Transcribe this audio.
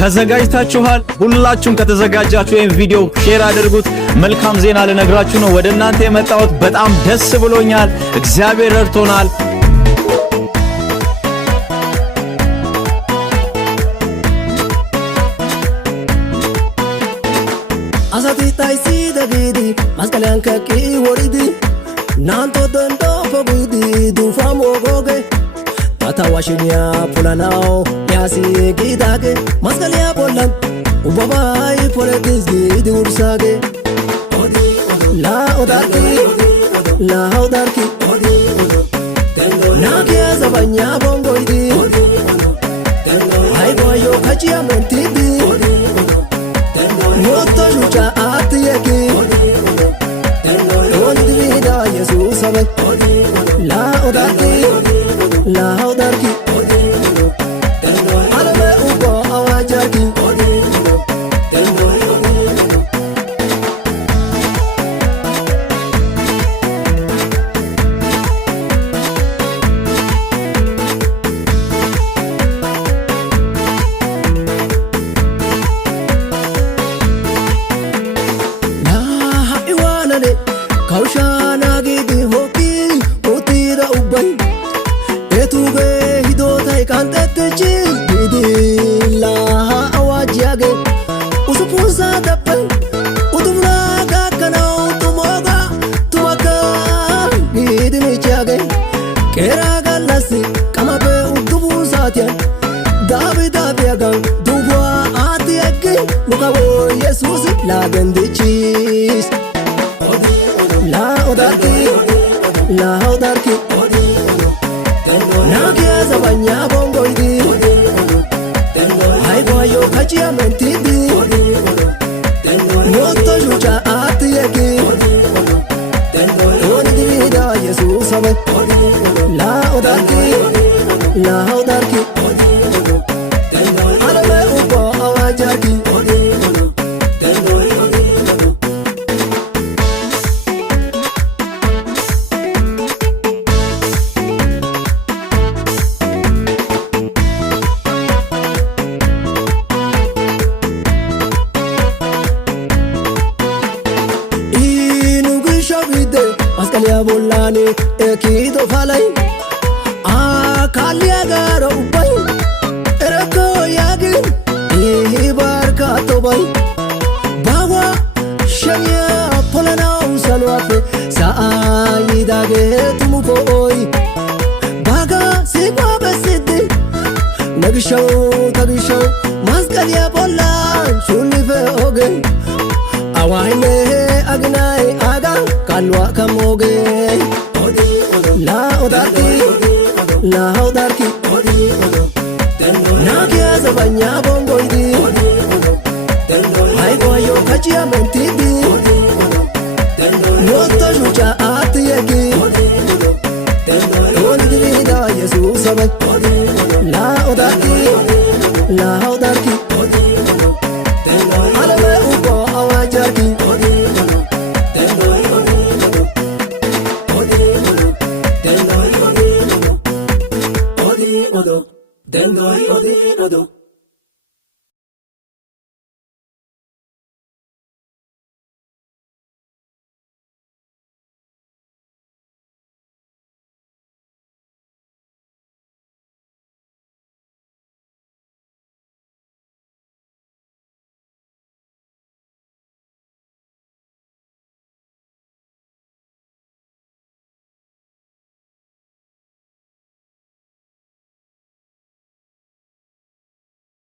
ተዘጋጅታችኋል? ሁላችሁም ከተዘጋጃችሁ ይሄን ቪዲዮ ሼር አድርጉት። መልካም ዜና ልነግራችሁ ነው ወደ እናንተ የመጣሁት። በጣም ደስ ብሎኛል። እግዚአብሔር ረድቶናል። አሳቲ ታይሲ ደጊዲ ማስቀላን ከቂ ወሪዲ ናንቶ ደንዶ ፈጉዲ ዱፋሞ ጎጌ ታታዋሽኒያ ፑላናው ያሲ ጊዳጌ ማስቀሊያ ቦላን ኡባባይ ፖለቲስ ጊዲ ውርሳጌ ላ ኦዳርኪ ላ ኦዳርኪ ናኪያ ዘባኛ ቦንጎይዲ አይጓዮ ከቺያ መንቲዲ Moto jucha atiyeki Oni vida Jesus sabe La odarki Alame ubo awajaki Kaushana gidi hoki otira ubay etuge hidota ikantetechi gidi la awajage usupuza dapai utubna gakana utumoga tumaka gidi michage kera galasi kamabe utubuzatya davida biagan dubwa atiage mukabo Jesus la gendichis La odarki Nakia zabanya bongoidi Hai boyo kachia mentidi Moto jucha atiyeki Oni divida Jesus sabe La odarki Alame upo awajaki Maskalia bolani ekido falai akalia garo upai erako yagin ibarka tobai bawa shanya polana usalwafe saayidage tumupoi baga sigwa besidi nagishaw tagishaw maskalia bolan shunife oge awaine agnai aga kalwa kamoge la odarki nakia zabanya bongoidi hai boyo kachia mentidi moto jucha atiyeki oni divida Jesus sabe la odarki